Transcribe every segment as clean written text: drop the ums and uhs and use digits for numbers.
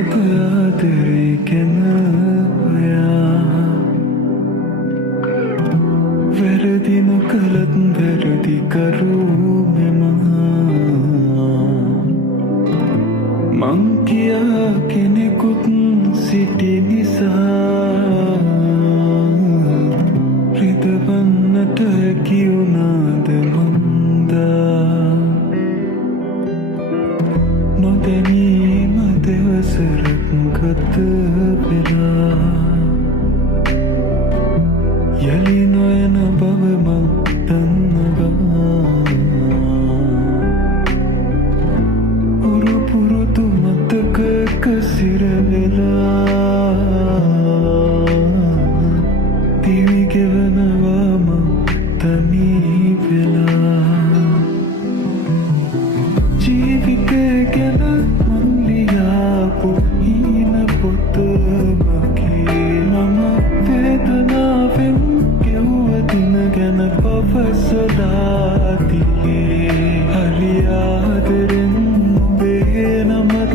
ලද ආදරේ ගැන ඔයා වැරදි නොකළත් වැරදි කරු මෙම මං කියා කෙනෙකුත් සිටි නිසා රිදවන්නට හැකි වුණාද මන්දා නොදැනීම දෙවසරක් ගත වෙලා යලි නොයන බව මං දන්නවා පුරු පුරුදු මතකක සිරවෙලා දිවි ගෙවනවා මං තනී වෙලා ජීවිතය ගැන මං ලියාපු හීන පොත මගේ මම වේදනාවෙන් ගෙව්ව දින ගැන පවසලා තියේ හරි ආදරෙන් ඔබේ නමත්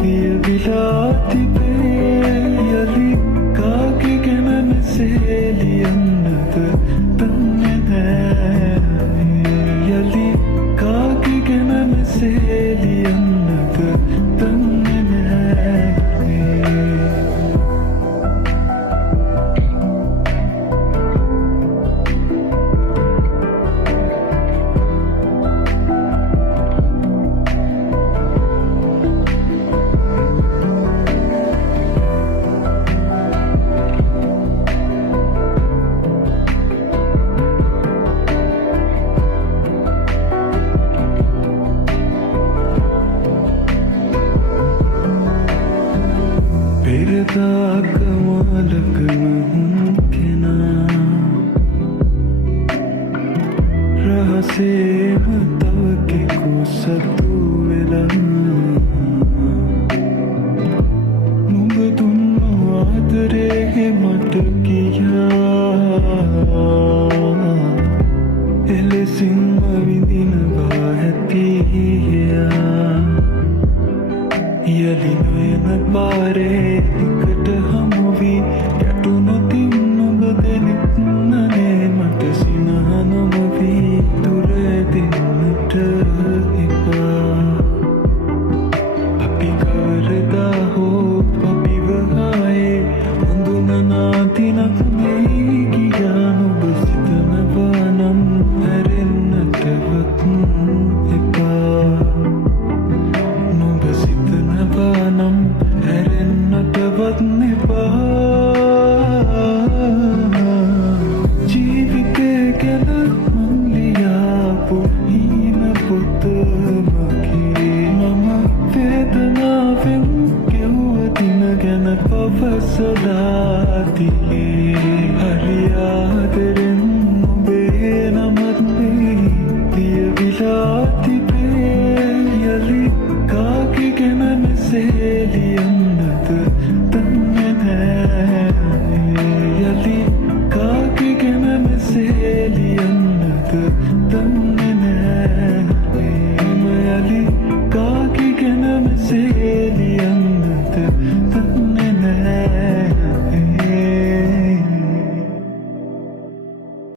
ලියවිලා තිබේ යලි කාගේ ගැන මෙසේ ලියන්නද දන්නේ නෑ යලි කාගේ ගැන මෙසේ ලියන්නද දන්නේ නෑ පෙරදාකමාලකම කෙනා රහසේම තවකෙකු සතු වෙලා නුඹ දුන්න ආදරේ මට කියා එලෙසින්ම විඳිනවා ඇතියා යලි නොයන පාරේ එකට හමුවී ගැටුනොතින් නුඹ දෙනෙත් නනේ මට සිනහ නොමවී දුර දෙන්නට එපා අපි කවරදා හෝ අපිව ආයේ හඳුනනා දිනක් නෙයි කියා නුඹ සිතනවා නම් හැරෙන්නටවත් එපා නම් හැරෙන්නටවත් එපා ජීවිතය ගැන මං ලියාපු හීන පොත මගේ මම වේදනාවෙන් ගෙව්ව දින ගැන පවසලා තියේ